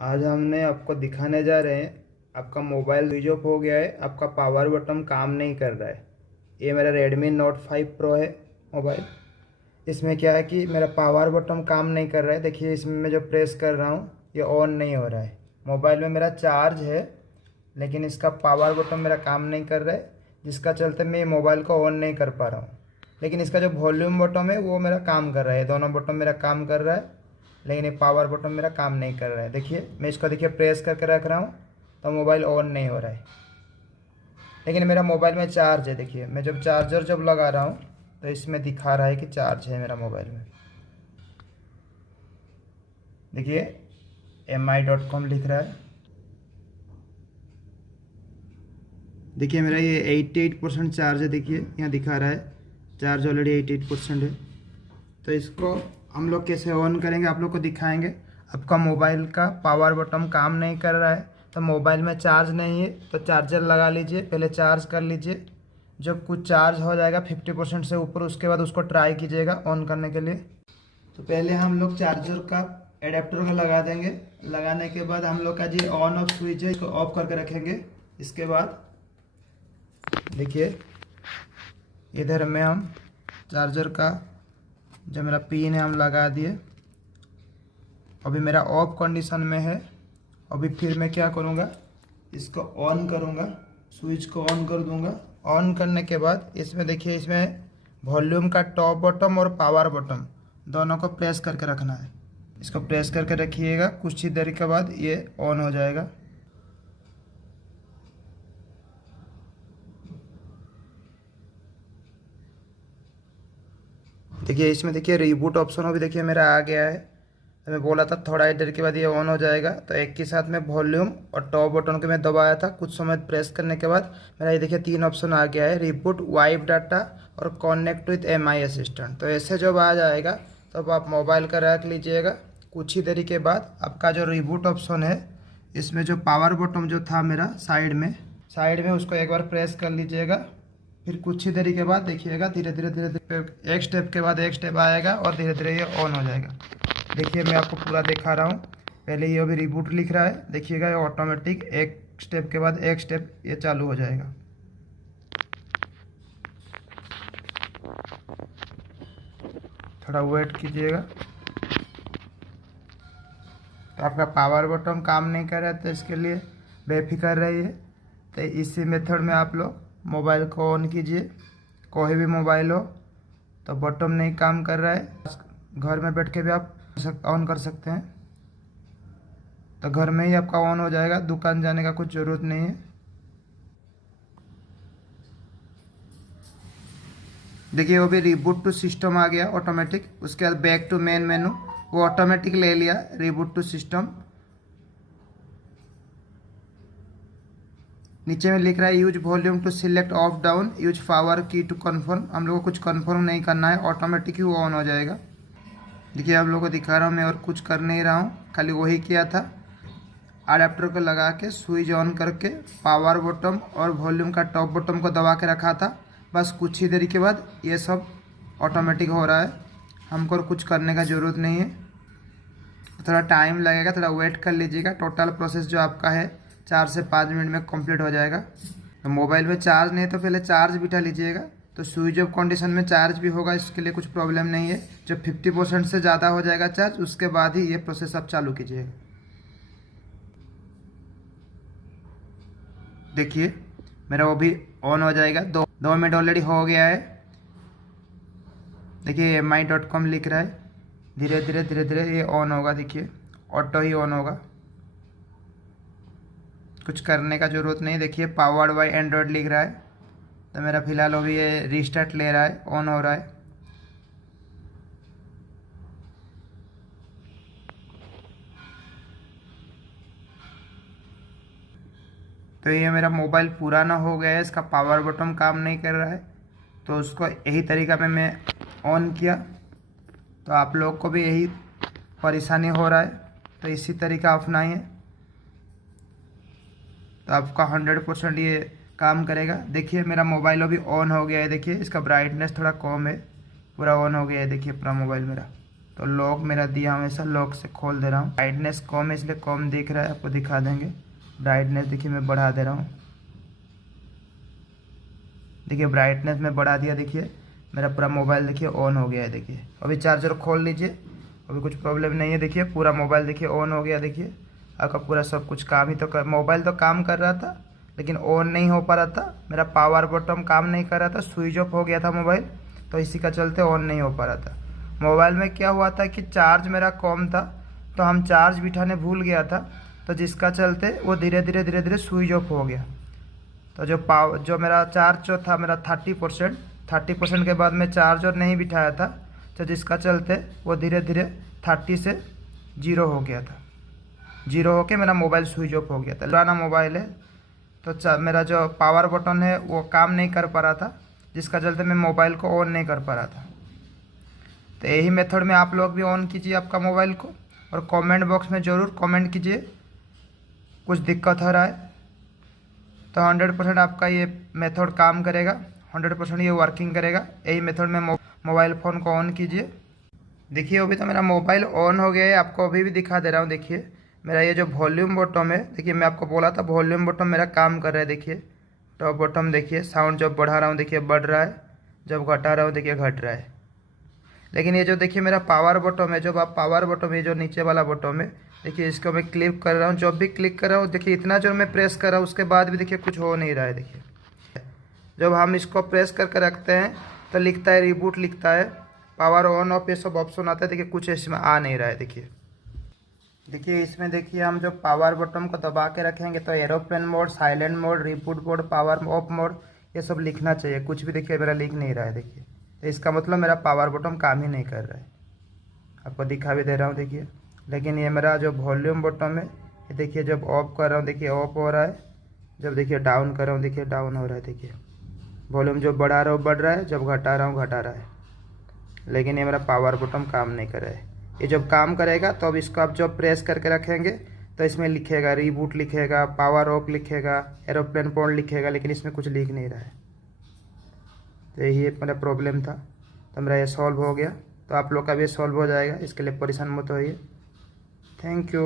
आज हमने आपको दिखाने जा रहे हैं आपका मोबाइल स्विच ऑफ हो गया है, आपका पावर बटन काम नहीं कर रहा है। ये मेरा Redmi Note 5 Pro है मोबाइल। इसमें क्या है कि मेरा पावर बटन काम नहीं कर रहा है। देखिए इसमें मैं जो प्रेस कर रहा हूँ ये ऑन नहीं हो रहा है। मोबाइल में मेरा चार्ज है लेकिन इसका पावर बटन मेरा काम नहीं कर रहा है, जिसका चलते मैं ये मोबाइल को ऑन नहीं कर पा रहा हूँ। लेकिन इसका जो वॉल्यूम बटन है वो मेरा काम कर रहा है, दोनों बटन मेरा काम कर रहा है, लेकिन ये पावर बटन मेरा काम नहीं कर रहा है। देखिए मैं इसको देखिए प्रेस करके रख रहा हूँ तो मोबाइल ऑन नहीं हो रहा है, लेकिन मेरा मोबाइल में चार्ज है। देखिए मैं जब चार्जर लगा रहा हूँ तो इसमें दिखा रहा है कि चार्ज है मेरा मोबाइल में। देखिए mi.com लिख रहा है। देखिए मेरा ये 88% चार्ज है। देखिए यहाँ दिखा रहा है चार्ज ऑलरेडी 88% है। तो इसको हम लोग कैसे ऑन करेंगे आप लोग को दिखाएंगे। आपका मोबाइल का पावर बटन काम नहीं कर रहा है तो मोबाइल में चार्ज नहीं है तो चार्जर लगा लीजिए, पहले चार्ज कर लीजिए। जब कुछ चार्ज हो जाएगा 50% से ऊपर, उसके बाद उसको ट्राई कीजिएगा ऑन करने के लिए। तो पहले हम लोग चार्जर का एडेप्टर का लगा देंगे। लगाने के बाद हम लोग का जी ऑन ऑफ स्विच है, इसको ऑफ करके रखेंगे। इसके बाद देखिए इधर में हम चार्जर का जो मेरा पिन है हम लगा दिए। अभी मेरा ऑफ कंडीशन में है। अभी फिर मैं क्या करूँगा, इसको ऑन करूँगा, स्विच को ऑन कर दूँगा। ऑन करने के बाद इसमें देखिए इसमें वॉल्यूम का टॉप बटन और पावर बटन दोनों को प्रेस करके रखना है। इसको प्रेस करके रखिएगा, कुछ ही देर के बाद ये ऑन हो जाएगा। देखिए इसमें देखिए रीबूट ऑप्शन अभी देखिए मेरा आ गया है। मैं बोला था थोड़ा ही देर के बाद ये ऑन हो जाएगा। तो एक के साथ में वॉल्यूम और टॉप बटन को मैं दबाया था, कुछ समय प्रेस करने के बाद मेरा ये देखिए 3 ऑप्शन आ गया है, रीबूट, वाइप डाटा और कनेक्ट विथ MI असिस्टेंट। तो ऐसे जब आ जाएगा तब तो आप मोबाइल का रख लीजिएगा। कुछ ही देरी के बाद आपका जो रीबूट ऑप्शन है, इसमें जो पावर बटन जो था मेरा साइड में उसको एक बार प्रेस कर लीजिएगा। फिर कुछ ही देरी के बाद देखिएगा धीरे धीरे एक स्टेप के बाद एक स्टेप आएगा और धीरे धीरे ये ऑन हो जाएगा। देखिए मैं आपको पूरा दिखा रहा हूँ। पहले ये अभी रिबूट लिख रहा है, देखिएगा ये ऑटोमेटिक एक स्टेप के बाद एक स्टेप ये चालू हो जाएगा। थोड़ा वेट कीजिएगा। तो आपका पावर बटन काम नहीं कर रहा है तो इसके लिए बेफिक्र रहिए। तो इसी मेथड में आप लोग मोबाइल को ऑन कीजिए। कोई भी मोबाइल हो तो बटन नहीं काम कर रहा है, घर में बैठ के भी आप ऑन कर सकते हैं। तो घर में ही आपका ऑन हो जाएगा, दुकान जाने का कुछ ज़रूरत नहीं है। देखिए वो भी रिबूट टू सिस्टम आ गया ऑटोमेटिक। उसके बाद बैक टू मेन मेनू वो ऑटोमेटिक ले लिया, रिबूट टू सिस्टम। नीचे में लिख रहा है use volume to select of down, use power key to confirm. हम लोग को कुछ कन्फर्म नहीं करना है, ऑटोमेटिक ही वो ऑन हो जाएगा। देखिए आप लोगों को दिखा रहा हूँ, मैं और कुछ कर नहीं रहा हूँ, खाली वही किया था। अडेप्टर को लगा के स्विच ऑन करके पावर बटन और वॉल्यूम का टॉप बटन को दबा के रखा था। बस कुछ ही देरी के बाद ये सब ऑटोमेटिक हो रहा है, हमको और कुछ करने का ज़रूरत नहीं है। थोड़ा टाइम लगेगा, थोड़ा वेट कर लीजिएगा। टोटल प्रोसेस जो आपका है 4 से 5 मिनट में कंप्लीट हो जाएगा। तो मोबाइल में चार्ज नहीं तो पहले चार्ज बिठा लीजिएगा। तो स्विच ऑफ कंडीशन में चार्ज भी होगा, इसके लिए कुछ प्रॉब्लम नहीं है। जब 50% से ज़्यादा हो जाएगा चार्ज, उसके बाद ही ये प्रोसेस आप चालू कीजिएगा। देखिए मेरा वो भी ऑन हो जाएगा। 2 मिनट ऑलरेडी हो गया है। देखिए mi.com लिख रहा है। धीरे धीरे ये ऑन होगा। देखिए ऑटो ही ऑन होगा, कुछ करने का ज़रूरत नहीं। देखिए पावर्ड बाय एंड्रॉयड लिख रहा है, तो मेरा फ़िलहाल अभी ये रीस्टार्ट ले रहा है, ऑन हो रहा है। तो ये मेरा मोबाइल पुराना हो गया है, इसका पावर बटन काम नहीं कर रहा है। तो उसको यही तरीका में मैं ऑन किया। तो आप लोग को भी यही परेशानी हो रहा है तो इसी तरीका अपनाइए, तो आपका 100% ये काम करेगा। देखिए मेरा मोबाइल अभी ऑन हो गया है। देखिए इसका ब्राइटनेस थोड़ा कम है, पूरा ऑन हो गया है। देखिए पूरा मोबाइल मेरा तो लॉक मेरा दिया हमेशा, लॉक से खोल दे रहा हूँ। ब्राइटनेस कम है इसलिए कम दिख रहा है, आपको दिखा देंगे। ब्राइटनेस देखिए मैं बढ़ा दे रहा हूँ, देखिए ब्राइटनेस में बढ़ा दिया। देखिए मेरा पूरा मोबाइल देखिए ऑन हो गया है। देखिए अभी चार्जर खोल लीजिए, अभी कुछ प्रॉब्लम नहीं है। देखिए पूरा मोबाइल देखिए ऑन हो गया। देखिए आपका पूरा सब कुछ काम ही तो मोबाइल तो काम कर रहा था लेकिन ऑन नहीं हो पा रहा था। मेरा पावर बटन काम नहीं कर रहा था, स्विच ऑफ हो गया था मोबाइल, तो इसी का चलते ऑन नहीं हो पा रहा था। मोबाइल में क्या हुआ था कि चार्ज मेरा कम था, तो हम चार्ज बिठाने भूल गया था, तो जिसका चलते वो धीरे धीरे स्विच ऑफ हो गया। तो जो मेरा चार्ज जो था मेरा 30% के बाद मैं चार्जर नहीं बिठाया था, तो जिसका चलते वो धीरे धीरे 30 से 0 हो गया था। 0 होके मेरा मोबाइल स्विच ऑफ हो गया था। पुराना मोबाइल है तो मेरा जो पावर बटन है वो काम नहीं कर पा रहा था, जिसका चलते मैं मोबाइल को ऑन नहीं कर पा रहा था। तो यही मेथड में आप लोग भी ऑन कीजिए आपका मोबाइल को, और कमेंट बॉक्स में ज़रूर कमेंट कीजिए कुछ दिक्कत हो रहा है। तो 100% आपका ये मेथड काम करेगा, 100% ये वर्किंग करेगा। यही मेथड में मोबाइल फ़ोन को ऑन कीजिए। देखिए अभी तो मेरा मोबाइल ऑन हो गया है, आपको अभी भी दिखा दे रहा हूँ। देखिए मेरा ये जो वॉल्यूम बटन है, देखिए मैं आपको बोला था वॉल्यूम बटन मेरा काम कर रहा है। देखिए टॉप बटन, देखिए साउंड जब बढ़ा रहा हूँ देखिए बढ़ रहा है, जब घटा रहा हूँ देखिए घट रहा है। लेकिन ये जो देखिए मेरा पावर बटन है, जब आप पावर बटन है जो नीचे वाला बटन है, देखिए इसको मैं क्लिक कर रहा हूँ, जब भी क्लिक कर रहा हूँ देखिए इतना जो मैं प्रेस कर रहा हूँ उसके बाद भी देखिए कुछ हो नहीं रहा है। देखिए जब हम इसको प्रेस करके रखते हैं तो लिखता है रिबूट, लिखता है पावर ऑन ऑफ, ये सब ऑप्शन आता है। देखिए कुछ इसमें आ नहीं रहा है। देखिए इसमें देखिए हम जो पावर बटन को दबा के रखेंगे तो aeroplane mode, silent mode, reboot mode, power of mode, ये सब लिखना चाहिए। कुछ भी देखिए मेरा लिख नहीं रहा है। देखिए तो इसका मतलब मेरा पावर बटन काम ही नहीं कर रहा है। आपको दिखा भी दे रहा हूँ देखिए। लेकिन ये मेरा जो वॉल्यूम बटन है, ये देखिए जब ऑफ कर रहा हूँ देखिए ऑफ हो रहा है, जब देखिए डाउन कर रहा हूँ देखिए डाउन हो रहा है। देखिए वॉल्यूम जो बढ़ा रहा हूँ बढ़ रहा है, जब घटा रहा हूँ घटा रहा है। लेकिन ये मेरा पावर बटन काम नहीं कर रहा है। ये जब काम करेगा तो अब इसको आप जब प्रेस करके रखेंगे तो इसमें लिखेगा रिबूट, लिखेगा पावर ऑफ, लिखेगा एरोप्लेन मोड लिखेगा, लेकिन इसमें कुछ लिख नहीं रहा है। तो यही मेरा प्रॉब्लम था, तो मेरा ये सॉल्व हो गया। तो आप लोग का भी सॉल्व हो जाएगा, इसके लिए परेशान मत होइए। Thank you.